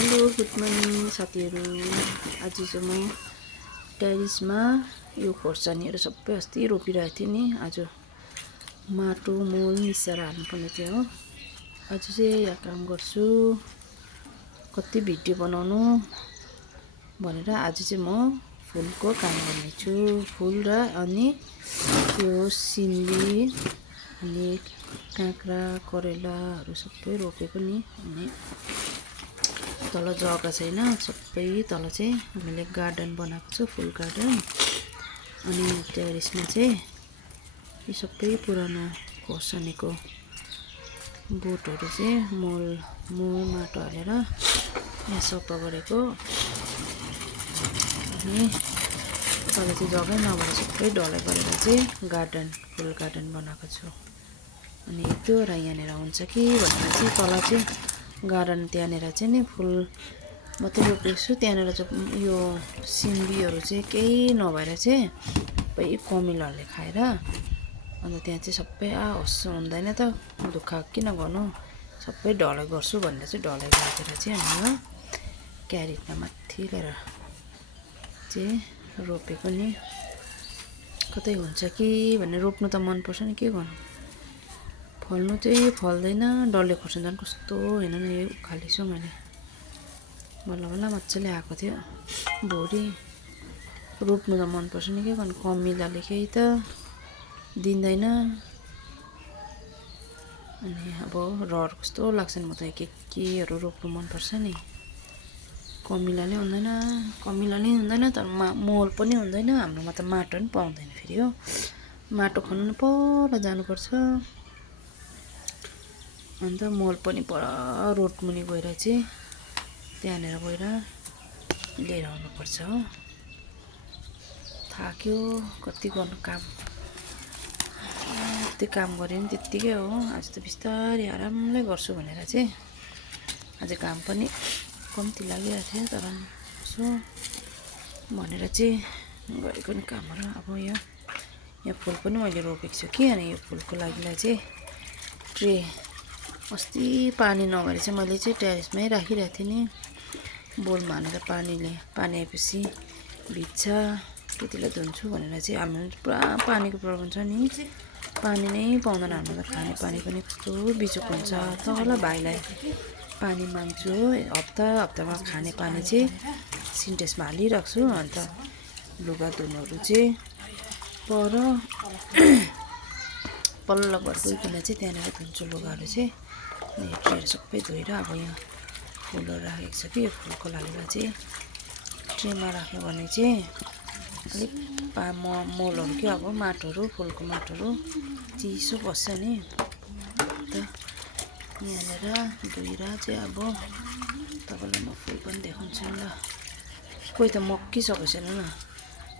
Hello good morning साथीहरू। आज चाहिँ म टेरिसमा यो खोर्सानीहरू सबै अस्ति रोपिरहेको थिएँ नि। आज माटो मल मिसाएर हाल्नुपर्ने थियो हो। आज चाहिँ यहाँ काम गर्छु, कति भिडियो बनाउनु भनेर आज चाहिँ म फुलको काम गर्नेछु। फुल र अनि यो सिन्की अनि काँक्रा करेलाहरू सबै रोपेको नि। अनि तल जग्गा छैन, सबै तल चाहिँ हामीले गार्डन बनाएको छु, फुल गार्डन। अनि टेरेसमा चाहिँ यो सबै पुरानो खोर्सानीको बोटहरू चाहिँ मल माटो हालेर यहाँ सफा गरेको। अनि तल चाहिँ जग्गै नभएर सबै ढलाइ गरेर चाहिँ गार्डन फुल गार्डन बनाएको छु। अनि त्यो र यहाँनिर हुन्छ कि भनेर चाहिँ तल चाहिँ गार्डन त्यहाँनिर चाहिँ नि फुल मात्रै रोपेको छु। त्यहाँनिर चाहिँ यो सिमीहरू चाहिँ केही नभएर चाहिँ सबै कमिलाहरूले खाएर, अन्त त्यहाँ चाहिँ सबै होस् हुँदैन त दुःख किन गर्नु, सबै ढलाइ गर्छु भनेर चाहिँ ढलाइ गरेर चाहिँ हामी क्यारेटमा माथि लिएर चाहिँ रोपेको नि। कतै हुन्छ कि भनेर रोप्नु त मनपर्छ नि, के गर्नु। फल्नु चाहिँ फल्दैन, डल्ले खोर्सानी झन् कस्तो होइन न, यो उखालेछु मैले। बल्ल बल्ल मजाले आएको थियो भोलि। रोप्नु त मनपर्छ नि, के गर्नु, कमिलाले केही त दिँदैन। अनि अब रहर कस्तो लाग्छ नि, म त केहरू रोप्नु मनपर्छ नि। कमिलाले हुँदैन तर मल पनि हुँदैन। हाम्रोमा त माटो पनि पाउँदैन फेरि हो, माटो खन्नु पर जानुपर्छ। अन्त मल पनि पर रोड मुनि गएर चाहिँ त्यहाँनिर गएर लिएर आउनुपर्छ हो। थाक्यो कति गर्नु काम, यति काम गऱ्यो नि त्यत्तिकै हो। आज त बिस्तारै आरामले गर्छु भनेर चाहिँ आज काम पनि कम्ती लागिरहेको थियो, तर यसो भनेर चाहिँ गरेको नि कामहरू। अब यहाँ फुल पनि मैले रोपेको छु कि, अनि यो फुलको लागिलाई चाहिँ ट्रे अस्ति पानी नभएर चाहिँ मैले चाहिँ टेरेसमै राखिरहेको थिएँ नि। बोलमा हानेर पानी आएपछि भिज्छ, त्यतिलाई धुन्छु भनेर चाहिँ हाम्रो पुरा पानीको प्रब्लम छ नि। पानी नै पाउँदैन हाम्रो त, खाने पानी पनि कस्तो बिजोक हुन्छ। तल भाइलाई पानी माग्छु, हप्तामा खाने पानी चाहिँ सिन्टेक्समा हालिराख्छु। अन्त लुगा धुनुहरू चाहिँ पल्लो घर गइकन चाहिँ त्यहाँनिर धुन्छु लुगाहरू चाहिँ। ट्रेहरू सबै धोएर अब यहाँ फुलहरू राखेको छ कि, यो फुलको लागि चाहिँ ट्रेमा राख्यो भने चाहिँ अलिक मलहरू के अब माटोहरू, फुलको माटोहरू चिसो बस्छ नि। अन्त यहाँनिर धोएर चाहिँ अब तपाईँलाई म फुल पनि देखाउँछु ल। कोही त मक्किसकेको छैन न,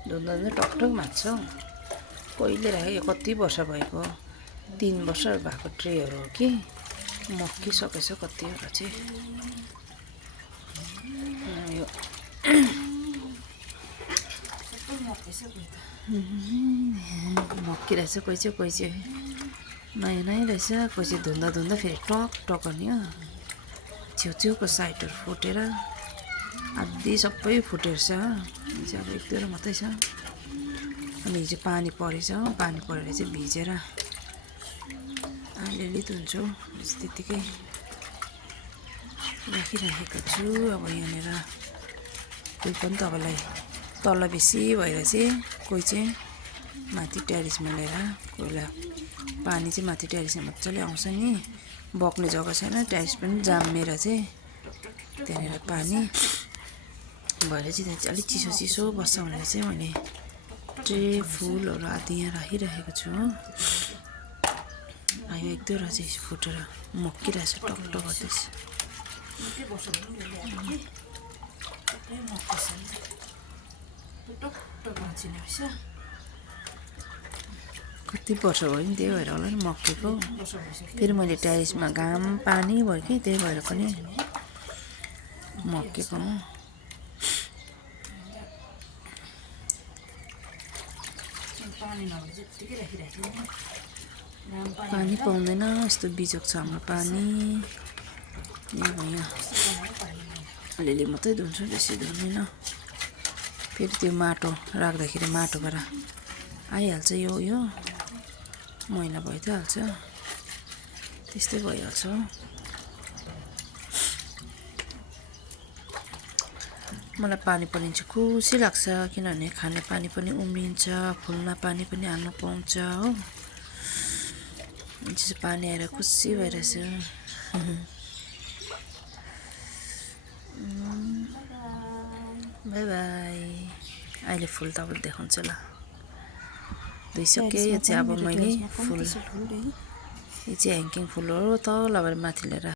धुँदा टकटक माग्छ हौ। कहिले राखेको, कति वर्ष भएको, 3 वर्ष भएको ट्रेहरू हो कि मक्किसकेछ कतिवटा चाहिँ। यो मक्किरहेछ, कोही चाहिँ नयाँ रहेछ, कोही चाहिँ धुँदा फेरि टक गर्ने हो। छेउछेउको साइडहरू फुटेर आधी सबै फुटेर छ, अब 1-2 मात्रै छ। अनि हिजो पानी परेछ, पानी परेर चाहिँ भिजेर अलिअलि धुन्छु, त्यत्तिकै राखिराखेको छु। अब यहाँनिर कोही पनि तपाईँलाई तल बेसी भएर चाहिँ कोही चाहिँ माथि टेरेसमा लिएर, कोहीलाई पानी चाहिँ माथि टेरेसमा मजाले आउँछ नि। बग्ने जग्गा छैन, टेरेस पनि जामेर चाहिँ त्यहाँनिर पानी भएर चाहिँ त्यहाँ चाहिँ अलिक चिसो बस्छ भनेर चाहिँ मैले ट्रे फुलहरू आदि यहाँ राखिराखेको छु हो। यो 1-2 चाहिँ फुटेर मक्किरहेछ, टकटक गर्दैछ। कति वर्ष भयो नि, त्यही भएर होला नि मक्केको। फेरि मैले टेरेसमा घाम पानी भयो कि, त्यही भएर पनि मक्केको हो। पानी पाउँदैन, यस्तो बिजोक छ हाम्रो पानी। अलिअलि मात्रै धुन्छु, बेसी धुन्दिनँ। फेरि त्यो माटो राख्दाखेरि माटोबाट आइहाल्छ, यो मैला भइ त हाल्छ, त्यस्तै भइहाल्छ। मलाई पानी परिन्छ खुसी लाग्छ, किनभने खाने पानी पनि उम्रिन्छ, फुलमा पानी पनि हाल्नु पाउँछ हो। त्यसो पानी आएर खुसी भइरहेछ। By by. अहिले फुल तपाईँले देखाउँछु ल। धोइसकेँ। यो चाहिँ अब मैले फुल, यो चाहिँ ह्याङ्गिङ फुल हो, तलबाट माथि लिएर